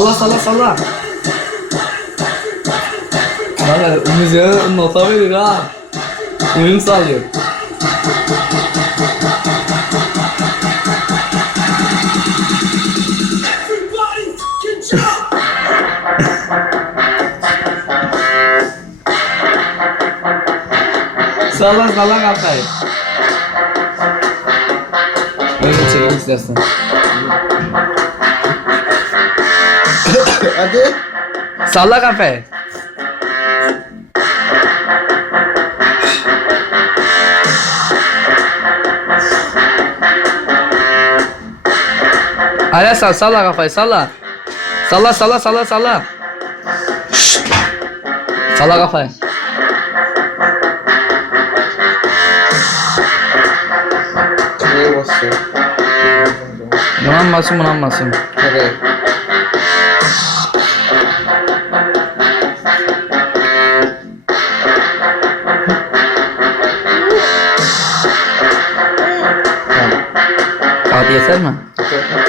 Salla salla salla. Bana müziğe nota verir ha. Uyum sağlıyor. Salla salla kafayı. Öyle çekim istersen. Hadi. Salla kafayı. Hala sal, salla kafayı, salla. Salla, salla, salla, salla. Şşt. Salla kafayı. Nereye basıyor? Basın, buna basın. Nereye? No, 10.